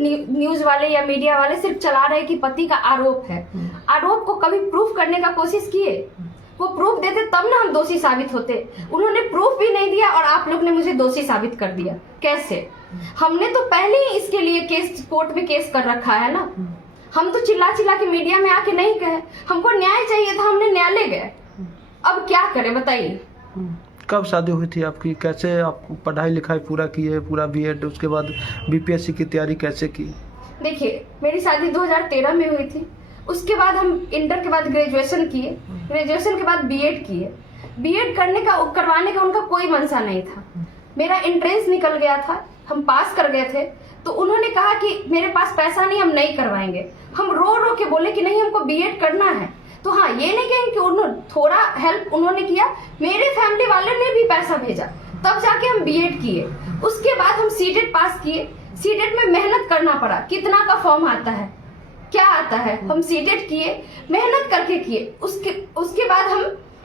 News वाले या media वाले सिर्फ चला रहे कि पति का आरोप है। आरोप को कभी प्रूफ करने का कोशिश किए? वो प्रूफ देते तब ना हम दोषी साबित होते। उन्होंने प्रूफ भी नहीं दिया और आप लोग ने मुझे दोषी साबित कर दिया। कैसे? हमने तो पहले ही इसके लिए केस, कोर्ट में केस कर रखा है ना। हम तो चिल्ला चिल्ला के मीडिया में आके नहीं कहे, हमको न्याय चाहिए था, हमने न्यायालय गए। अब क्या करें बताइए। कब शादी हुई थी आपकी? कैसे आप पढ़ाई लिखाई पूरा किए, पूरा बीएड, उसके बाद बीपीएससी की तैयारी कैसे की? देखिए, मेरी शादी 2013 में हुई थी। उसके बाद हम इंटर के बाद ग्रेजुएशन किए, ग्रेजुएशन के बाद बीएड किए। बीएड करवाने का उनका कोई मंशा नहीं था। मेरा एंट्रेंस निकल गया था, हम पास कर गए थे, तो उन्होंने कहा कि मेरे पास पैसा नहीं, हम नहीं करवाएंगे। हम रो रो के बोले कि नहीं, हमको बीएड करना है। तो हाँ, ये नहीं कहेंगे कि उन्होंने थोड़ा हेल्प उन्होंने किया, मेरे फैमिली वाले ने भी पैसा भेजा, तब जाके हम बीएड किए। उसके बाद हम सीटेट पास किए। सीटेट में मेहनत करना पड़ा। कितना का फॉर्म आता है, क्या आता है, हम सीटेट किए, मेहनत करके किए। उसके बाद हम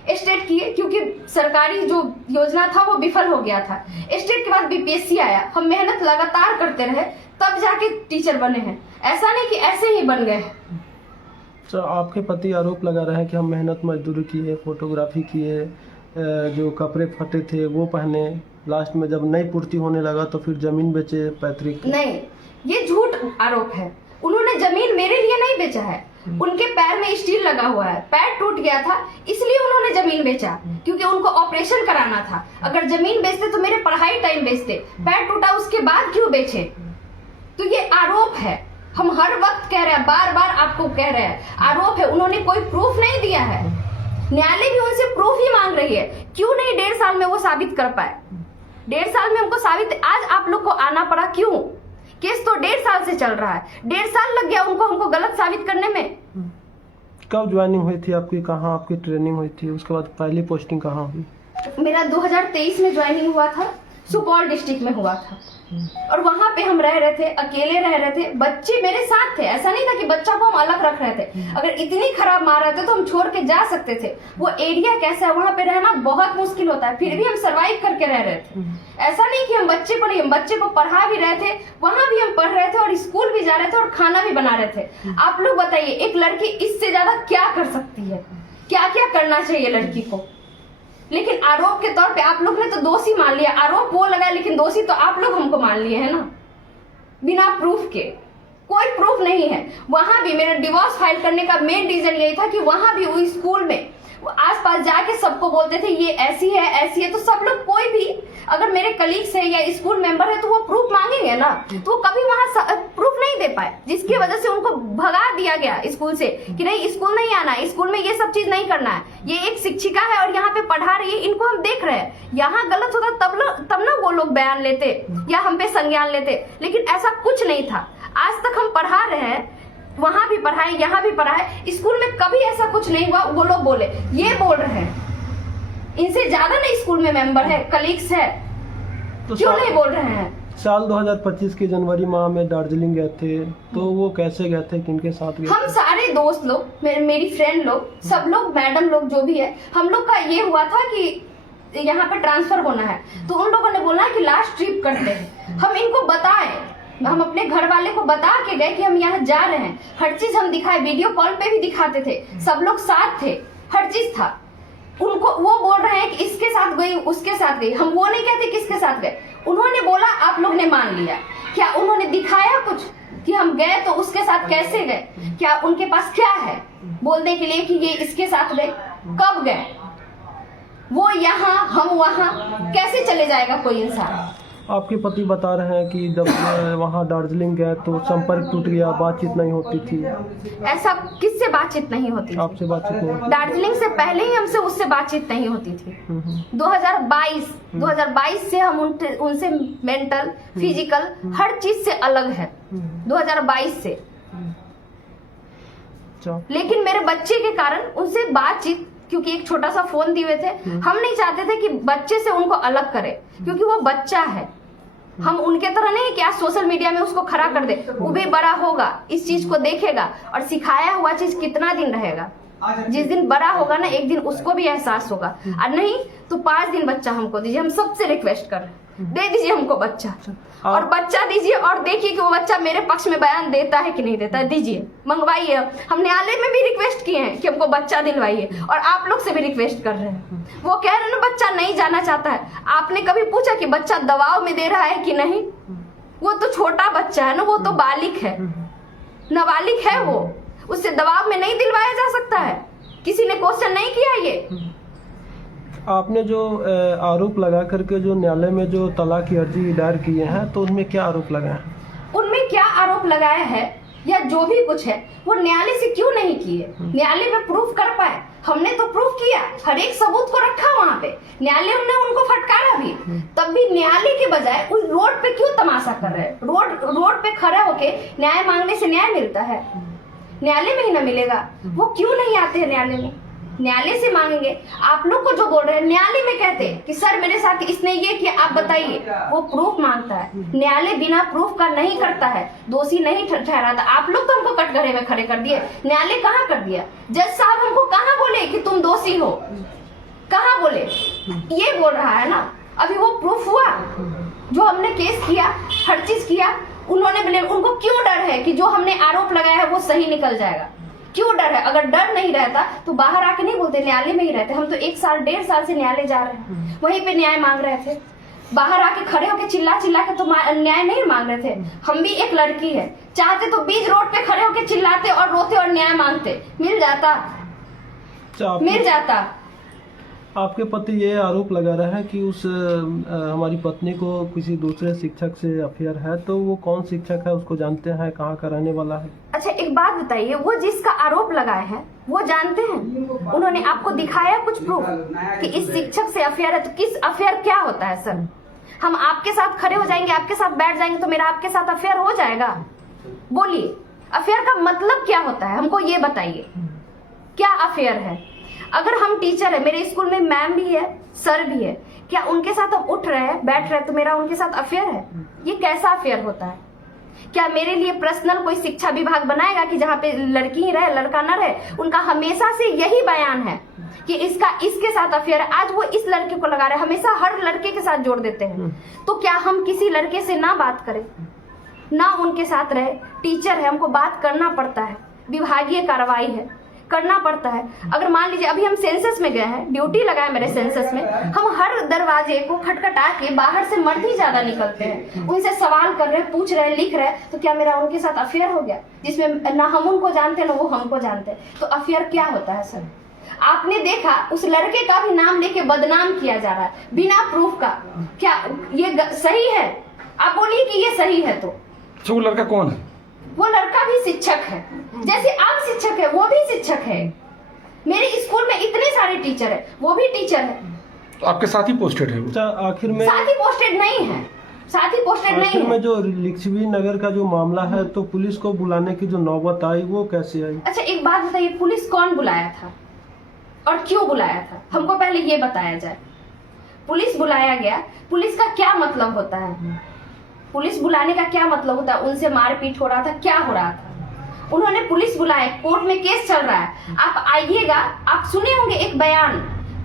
स्टेट किए, क्योंकि सरकारी जो योजना था वो विफल हो गया था। स्टेट के बाद बीपीएससी आया। हम मेहनत लगातार करते रहे, तब जाके टीचर बने हैं। ऐसा नहीं कि ऐसे ही बन गए। तो आपके पति आरोप लगा रहे हैं कि हम मेहनत मजदूरी किए, फोटोग्राफी किए, जो कपड़े फटे थे वो पहने, लास्ट में जब नहीं पूर्ति होने लगा तो फिर जमीन बेचे पैतृक। नहीं, ये झूठ आरोप है। उन्होंने जमीन मेरे लिए नहीं बेचा है। उनके पैर में स्टील लगा हुआ है, पैर टूट गया था, इसलिए उन्होंने जमीन बेचा, क्योंकि उनको ऑपरेशन कराना था। अगर जमीन बेचते तो मेरे पढ़ाई टाइम बेचते। पैर टूटा उसके बाद क्यों बेचे? तो ये आरोप है। हम हर वक्त कह रहे हैं, बार बार आपको कह रहे हैं, आरोप है। उन्होंने कोई प्रूफ नहीं दिया है। न्यायालय भी उनसे प्रूफ ही मांग रही है। क्यों नहीं 1.5 साल में वो साबित कर पाए? 1.5 साल में हमको साबित, आज आप लोग को आना पड़ा क्यों? केस तो 1.5 साल से चल रहा है। 1.5 साल लग गया उनको हमको गलत साबित करने में। कब ज्वाइनिंग हुई थी आपकी? कहाँ आपकी ट्रेनिंग हुई थी? उसके बाद पहली पोस्टिंग कहाँ हुई? मेरा 2023 में ज्वाइनिंग हुआ था, सुपौल डिस्ट्रिक्ट में हुआ था। और वहां पे हम रह रहे थे, अकेले रह रहे थे। बच्चे मेरे साथ थे, ऐसा नहीं था कि बच्चा को हम अलग रख रहे थे। अगर इतनी खराब मार रहे थे तो हम छोड़ के जा सकते थे। वो एरिया कैसा है, वहां पे रहना बहुत मुश्किल होता है, फिर भी हम सरवाइव करके रह रहे थे। ऐसा नहीं कि हम बच्चे पर, हम बच्चे को पढ़ा भी रहे थे, वहां भी हम पढ़ रहे थे और स्कूल भी जा रहे थे और खाना भी बना रहे थे। आप लोग बताइए, एक लड़की इससे ज्यादा क्या कर सकती है? क्या क्या करना चाहिए लड़की को? लेकिन आरोप के तौर पे आप लोग ने तो दोषी मान लिया। आरोप वो लगा, लेकिन दोषी तो आप लोग हमको मान लिए है ना, बिना प्रूफ के। कोई प्रूफ नहीं है। वहां भी मेरा डिवोर्स फाइल करने का मेन रीजन यही था कि वहां भी वो स्कूल में आसपास जाके सबको बोलते थे ये ऐसी है, ऐसी है। तो सब लोग, कोई भी अगर मेरे कलीग्स है या स्कूल मेंबर है तो वो प्रूफ मांगेंगे ना, तो वो कभी वहां प्रूफ नहीं दे पाए, जिसकी वजह से उनको भगा दिया गया स्कूल से कि नहीं, स्कूल नहीं आना है, स्कूल में ये सब चीज नहीं करना है। ये एक शिक्षिका है और यहाँ पे पढ़ा रही है, इनको हम देख रहे हैं। यहाँ गलत होता तब ना वो लोग बयान लेते या हम पे संज्ञान लेते, लेकिन ऐसा कुछ नहीं था। आज तक हम पढ़ा रहे हैं, वहां भी पढ़ाए, यहाँ भी पढ़ाए, स्कूल में कभी ऐसा कुछ नहीं हुआ। वो लोग बोले, ये बोल रहे हैं, इनसे ज्यादा नहीं स्कूल में मेंबर है, कलीग्स है, तो क्यों नहीं बोल रहे हैं? साल 2025 के जनवरी माह में दार्जिलिंग गए थे, तो वो कैसे गए थे, किनके साथ गए? हम सारे दोस्त लोग, मेरी फ्रेंड लोग, सब लोग, मैडम लोग, जो भी है, हम लोग का ये हुआ था कि यहाँ पे ट्रांसफर होना है। तो उन लोगों ने बोला कि लास्ट ट्रिप करते हैं। हम इनको बताए, हम अपने घर वाले को बता के गए कि हम यहाँ जा रहे हैं। हर चीज हम दिखाए, वीडियो कॉल पे भी दिखाते थे, सब लोग साथ थे, हर चीज था। उनको वो बोल रहे हैं कि इसके साथ गई, उसके साथ गई। हम वो नहीं कहते किसके साथ गए। उन्होंने बोला, आप लोग ने मान लिया। क्या उन्होंने दिखाया कुछ कि हम गए तो उसके साथ कैसे गए? क्या उनके पास क्या है बोलने के लिए कि ये इसके साथ गए? कब गए? वो यहाँ, हम वहाँ, कैसे चले जाएगा कोई इंसान? आपके पति बता रहे हैं कि जब वहाँ दार्जिलिंग गए तो संपर्क टूट गया, बातचीत नहीं होती थी। ऐसा किससे बातचीत नहीं होती थी? आपसे बातचीत नहीं? दार्जिलिंग से पहले ही हमसे उससे बातचीत नहीं होती थी। 2022 से हम उनसे मेंटल, फिजिकल, हर चीज से अलग है। 2022 से। लेकिन मेरे बच्चे के कारण उनसे बातचीत, क्योंकि एक छोटा सा फोन दिए हुए थे, हम नहीं चाहते थे कि बच्चे से उनको अलग करे, क्योंकि वो बच्चा है। हम उनके तरह नहीं कि आज सोशल मीडिया में उसको खड़ा कर दे। वो भी बड़ा होगा, इस चीज को देखेगा, और सिखाया हुआ चीज कितना दिन रहेगा। जिस दिन बड़ा होगा ना, एक दिन उसको भी एहसास होगा। और नहीं तो 5 दिन बच्चा हमको दीजिए, हम सबसे रिक्वेस्ट कर रहे हैं। दे दीजिए हमको बच्चा, और बच्चा दीजिए और देखिए कि वो बच्चा मेरे पक्ष में बयान देता है कि नहीं देता है। दीजिए, मंगवाइए। हम न्यायालय में भी रिक्वेस्ट किए हैं कि हमको बच्चा दिलवाइए, और आप लोग से भी रिक्वेस्ट कर रहे हैं। वो कह रहे हैं ना बच्चा नहीं जाना चाहता है। आपने कभी पूछा कि बच्चा दबाव में दे रहा है कि नहीं? वो तो छोटा बच्चा है ना, वो तो बालिक है, नाबालिग है वो, उससे दबाव में नहीं दिलवाया जा सकता है। किसी ने क्वेश्चन नहीं किया ये। आपने जो आरोप लगा करके जो न्यायालय में जो तलाक की अर्जी दायर किए हैं, तो उनमें क्या आरोप लगाए हैं? उनमें क्या आरोप लगाया है या जो भी कुछ है वो न्यायालय से क्यों नहीं किए? न्यायालय में प्रूफ कर पाए। हमने तो प्रूफ किया, हर एक सबूत को रखा वहाँ पे। न्यायालय ने उनको फटकारा भी, तब भी न्यायालय के बजाय उस रोड पे क्यों तमाशा कर रहे हैं? रोड पे खड़े होके न्याय मांगने से न्याय मिलता है? न्यायालय में ही ना मिलेगा। वो क्यों नहीं आते हैं न्यायालय में? न्यायालय से मांगेंगे। आप लोग को जो बोल रहे हैं न्यायालय में कहते हैं कि सर मेरे साथ इसने ये किया, आप बताइए। वो प्रूफ मांगता है। न्यायालय बिना प्रूफ का नहीं करता है, दोषी नहीं ठहराता। आप लोग तो हमको कटघरे में खड़े कर दिए, न्यायालय कहाँ कर दिया? जज साहब हमको कहाँ बोले कि तुम दोषी हो? कहाँ बोले? ये बोल रहा है ना। अभी वो प्रूफ हुआ जो हमने केस किया, हर चीज किया। उन्होंने बोले, उनको क्यों डर है कि जो हमने आरोप लगाया है वो सही निकल जाएगा? क्यों डर है? अगर डर नहीं रहता तो बाहर आके नहीं बोलते, न्यायालय में ही रहते। हम तो 1 साल 1.5 साल से न्यायालय जा रहे हैं, वहीं पे न्याय मांग रहे थे। बाहर आके खड़े होके चिल्ला के तो न्याय नहीं मांग रहे थे। हम भी एक लड़की है, चाहते तो बीच रोड पे खड़े होके चिल्लाते और रोते और न्याय मांगते, मिल जाता। आपके पति ये आरोप लगा रहा है कि उस हमारी पत्नी को किसी दूसरे शिक्षक से अफेयर है, तो वो कौन शिक्षक है, उसको जानते हैं, कहाँ का रहने वाला है? अच्छा, एक बात बताइए, वो जिसका आरोप लगाए हैं वो जानते हैं? उन्होंने आपको दिखाया कुछ प्रूफ कि इस शिक्षक से अफेयर है? तो किस अफेयर क्या होता है सर? हम आपके साथ खड़े हो जाएंगे, आपके साथ बैठ जाएंगे तो मेरा आपके साथ अफेयर हो जाएगा? बोलिए, अफेयर का मतलब क्या होता है? हमको ये बताइए, क्या अफेयर है? अगर हम टीचर है, मेरे स्कूल में मैम भी है, सर भी है, क्या उनके साथ हम उठ रहे हैं, बैठ रहे हैं तो मेरा उनके साथ अफेयर है? ये कैसा अफेयर होता है? क्या मेरे लिए पर्सनल कोई शिक्षा विभाग बनाएगा कि जहाँ पे लड़की ही रहे, लड़का न रहे? उनका हमेशा से यही बयान है कि इसके साथ अफेयर है। आज वो इस लड़के को लगा रहे, हमेशा हर लड़के के साथ जोड़ देते हैं। तो क्या हम किसी लड़के से ना बात करें, ना उनके साथ रहे? टीचर है, हमको बात करना पड़ता है, विभागीय कार्रवाई है, करना पड़ता है। अगर मान लीजिए अभी हम सेंसस में गए हैं, ड्यूटी लगाए मेरे सेंसस में, हम हर दरवाजे को खटखटा के बाहर से मर्द ही ज्यादा निकलते हैं, उनसे सवाल कर रहे, पूछ रहे, लिख रहे, तो क्या मेरा उनके साथ अफेयर हो गया जिसमें ना हम उनको जानते ना वो हमको जानते? तो अफेयर क्या होता है सर? आपने देखा उस लड़के का भी नाम लेके बदनाम किया जा रहा है बिना प्रूफ का। क्या ये सही है? आप बोलिए कि ये सही है। तो वो लड़का कौन है? वो लड़का भी शिक्षक है, जैसे आप शिक्षक है वो भी शिक्षक है। मेरे स्कूल में इतने सारे टीचर है, वो भी टीचर है। तो आपके साथ ही पोस्टेड है वो? आखिर में साथ ही पोस्टेड नहीं है, साथ ही पोस्टेड नहीं है। में जो लिच्छवी नगर का जो मामला है, तो पुलिस को बुलाने की जो नौबत आई वो कैसे आई? अच्छा, एक बात बताइए, पुलिस कौन बुलाया था और क्यों बुलाया था? हमको पहले ये बताया जाए। पुलिस बुलाया गया, पुलिस का क्या मतलब होता है? पुलिस बुलाने का क्या मतलब होता है? उनसे मारपीट हो रहा था, क्या हो रहा था? उन्होंने पुलिस बुलाया, कोर्ट में केस चल रहा है। आप आइएगा, आप सुने होंगे एक बयान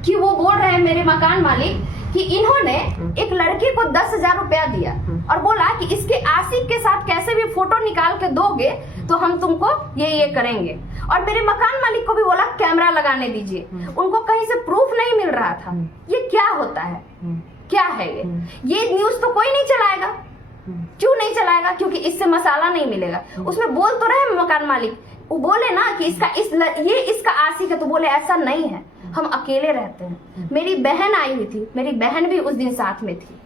कि वो बोल रहे हैं मेरे मकान मालिक कि इन्होंने एक लड़के को 10,000 रुपया दिया और बोला कि इसके आशिक के साथ कैसे भी फोटो निकाल के दोगे तो हम तुमको ये करेंगे। और मेरे मकान मालिक को भी बोला कैमरा लगाने दीजिए। उनको कहीं से प्रूफ नहीं मिल रहा था। ये क्या होता है? क्या है ये न्यूज तो कोई नहीं चलाएगा। क्यों नहीं चलाएगा? क्योंकि इससे मसाला नहीं मिलेगा। उसमें बोल तो रहे मकान मालिक, वो बोले ना कि इसका आशिक है, तो बोले ऐसा नहीं है, हम अकेले रहते हैं। मेरी बहन आई हुई थी, मेरी बहन भी उस दिन साथ में थी,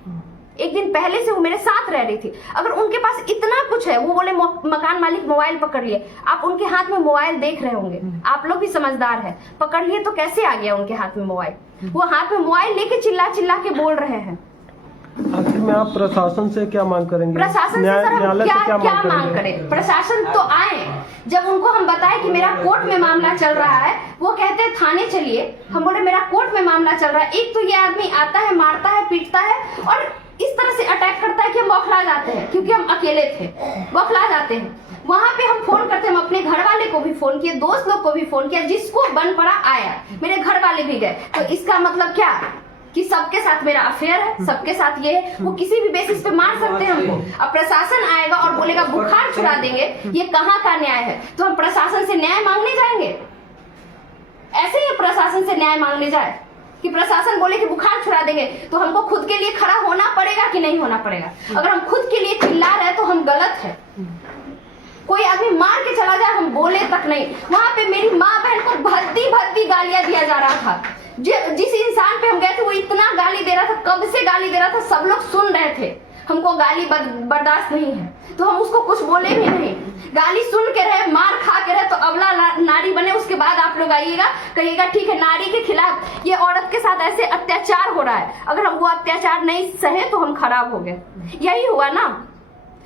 एक दिन पहले से वो मेरे साथ रह रही थी। अगर उनके पास इतना कुछ है, वो बोले मकान मालिक मोबाइल पकड़ लिए, आप उनके हाथ में मोबाइल देख रहे होंगे, आप लोग भी समझदार है, पकड़ लिए तो कैसे आ गया उनके हाथ में मोबाइल? वो हाथ में मोबाइल लेके चिल्ला के बोल रहे हैं। आखिर में आप प्रशासन से क्या मांग करेंगे? प्रशासन से सर हम क्या मांग करें? प्रशासन तो आए, जब उनको हम बताए कि मेरा कोर्ट में मामला चल रहा है, वो कहते हैं थाने चलिए। हम बोले मेरा कोर्ट में मामला चल रहा है। एक तो ये आदमी आता है, मारता है, पीटता है और इस तरह से अटैक करता है कि हम बौखला जाते हैं, क्योंकि हम अकेले थे, बौखला जाते हैं। वहां पे हम फोन करते हैं, हम अपने घर वाले को भी फोन किए, दोस्त लोग को भी फोन किया, जिसको बन पड़ा आया, मेरे घर वाले भी गए। तो इसका मतलब क्या? कि सबके साथ मेरा अफेयर है, सबके साथ ये है, वो किसी भी बेसिस पे मार सकते हैं हमको। अब प्रशासन आएगा और बोलेगा बुखार छुड़ा देंगे, ये कहाँ का न्याय है? तो हम प्रशासन से न्याय मांगने जाएंगे? ऐसे ही प्रशासन से न्याय मांगने जाए कि प्रशासन बोले कि बुखार छुड़ा देंगे, तो हमको खुद के लिए खड़ा होना पड़ेगा कि नहीं होना पड़ेगा? अगर हम खुद के लिए चिल्ला रहे हैं तो हम गलत है। कोई आदमी मार के चला जाए, हम बोले तक नहीं। वहां पे मेरी माँ बहन को भद्दी भद्दी गालियां दिया जा रहा था। जिस इंसान पे हम गए थे वो इतना गाली दे रहा था, कब से गाली दे रहा था, सब लोग सुन रहे थे। हमको गाली बर्दाश्त नहीं है तो हम उसको कुछ बोले भी नहीं। गाली सुन के रहे, मार खा के रहे, तो अबला नारी बने। उसके बाद आप लोग आइएगा, कहिएगा ठीक है नारी के खिलाफ, ये औरत के साथ ऐसे अत्याचार हो रहा है। अगर हम वो अत्याचार नहीं सहे तो हम खराब हो गए। यही हुआ ना।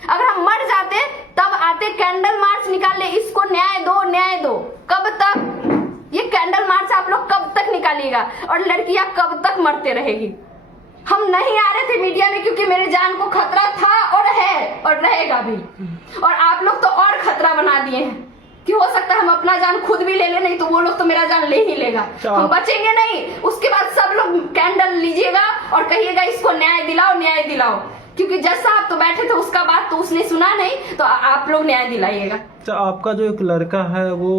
अगर हम मर जाते तब आते कैंडल मार्च निकाल ले, इसको न्याय दो, न्याय दो। कब तक ये कैंडल मार्च आप लोग कब तक निकालिएगा? और लड़कियां कब तक मरते रहेगी? हम नहीं आ रहे थे मीडिया में क्योंकि मेरे जान को खतरा था और है और रहेगा भी। और आप लोग तो और खतरा बना दिए हैं कि हो सकता है हम अपना जान खुद भी ले ले, नहीं तो वो लोग तो मेरा जान ले ही लेगा। हम बचेंगे नहीं। उसके बाद सब लोग कैंडल लीजिएगा और कहिएगा इसको न्याय दिलाओ, न्याय दिलाओ। क्योंकि जज साहब तो बैठे थे, उसका बात तो उसने सुना नहीं, तो आप लोग न्याय दिलाइएगा। तो आपका जो एक लड़का है वो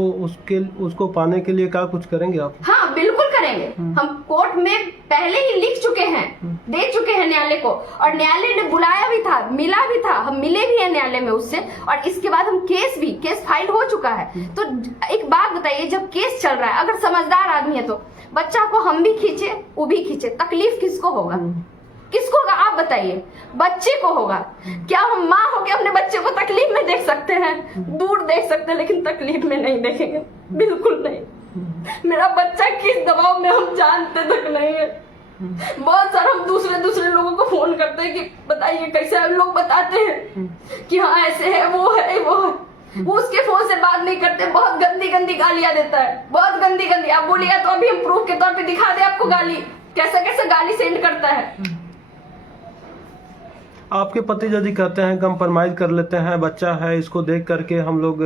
उसको पाने के लिए क्या कुछ करेंगे आप? हाँ बिल्कुल करेंगे। हम कोर्ट में पहले ही लिख चुके हैं, दे चुके हैं न्यायालय को, और न्यायालय ने बुलाया भी था, मिला भी था, हम मिले भी हैं न्यायालय में उससे। और इसके बाद हम केस फाइल हो चुका है। तो एक बात बताइए, जब केस चल रहा है, अगर समझदार आदमी है तो बच्चा को हम भी खींचे, वो भी खींचे, तकलीफ किसको होगा? किसको होगा आप बताइए? बच्चे को होगा। क्या हम माँ होके अपने बच्चे को तकलीफ में देख सकते हैं? दूर देख सकते हैं, लेकिन तकलीफ में नहीं देखेंगे, बिल्कुल नहीं। मेरा बच्चा किस दबाव में हम जानते तक नहीं है। बहुत सारा हम दूसरे लोगों को फोन करते हैं कि बताइए कैसे। हम लोग बताते हैं कि हाँ ऐसे है, वो है, वो है। वो उसके फोन से बात नहीं करते, बहुत गंदी गालियां देता है, बहुत गंदी। आप बोलिएगा तो अभी हम प्रूफ के तौर पे दिखा दे आपको गाली, कैसे गाली सेंड करता है। आपके पति यदि कहते हैं कंप्रोमाइज कर लेते हैं, बच्चा है, इसको देख करके हम लोग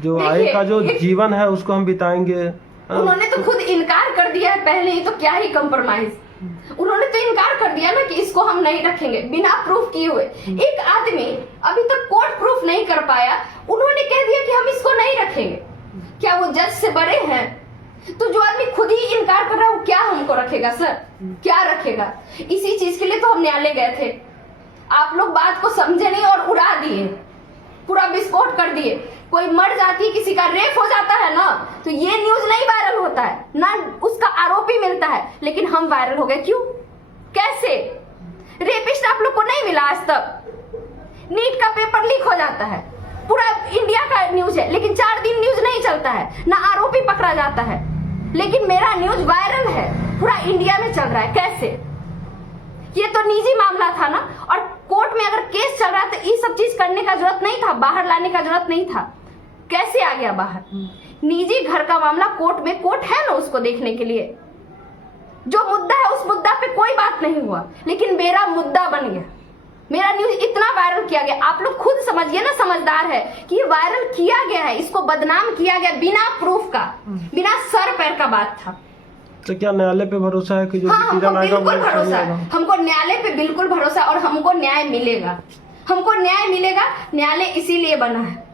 जो आगे का जो जीवन है उसको हम बिताएंगे। उन्होंने तो खुद इनकार कर दिया है पहले ही, तो क्या ही कंप्रोमाइज। उन्होंने तो इनकार कर दिया ना कि इसको हम नहीं रखेंगे, बिना प्रूफ किए हुए। एक आदमी अभी तक कोर्ट प्रूफ नहीं कर पाया, उन्होंने कह दिया कि हम इसको नहीं रखेंगे। क्या वो जज से बड़े हैं? तो जो आदमी खुद ही इनकार कर रहा है वो क्या हमको रखेगा? सर क्या रखेगा? इसी चीज के लिए तो हम न्यायालय गए थे। आप लोग बात को समझे नहीं और उड़ा दिए, पूरा विस्फोट कर दिए। कोई मर जाती है, किसी का रेप हो जाता है ना, तो ये न्यूज नहीं वायरल होता है ना, उसका आरोपी मिलता है। लेकिन हम वायरल हो गए, क्यों? कैसे? रेपिस्ट आप लोग को नहीं मिला आज तक। नीट का पेपर लीक हो जाता है, पूरा इंडिया का न्यूज है, लेकिन 4 दिन न्यूज नहीं चलता है, ना आरोपी पकड़ा जाता है। लेकिन मेरा न्यूज वायरल है, पूरा इंडिया में चल रहा है। कैसे? ये तो निजी मामला था ना, और कोर्ट में अगर केस चल रहा है तो ये सब चीज करने का जरूरत नहीं था, बाहर लाने का जरूरत नहीं था। कैसे आ गया बाहर? निजी घर का मामला कोर्ट में, कोर्ट है ना उसको देखने के लिए। जो मुद्दा है उस मुद्दा पे कोई बात नहीं हुआ, लेकिन मेरा मुद्दा बन गया, मेरा न्यूज इतना वायरल किया गया। आप लोग खुद समझिए ना, समझदार है कि ये वायरल किया गया है, इसको बदनाम किया गया बिना प्रूफ का, बिना सर पैर का बात था। तो क्या न्यायालय पे भरोसा है कि जो हमको बिल्कुल भरोसा है, हमको न्यायालय पे बिल्कुल भरोसा, और हमको न्याय मिलेगा, हमको न्याय मिलेगा। न्यायालय इसीलिए बना है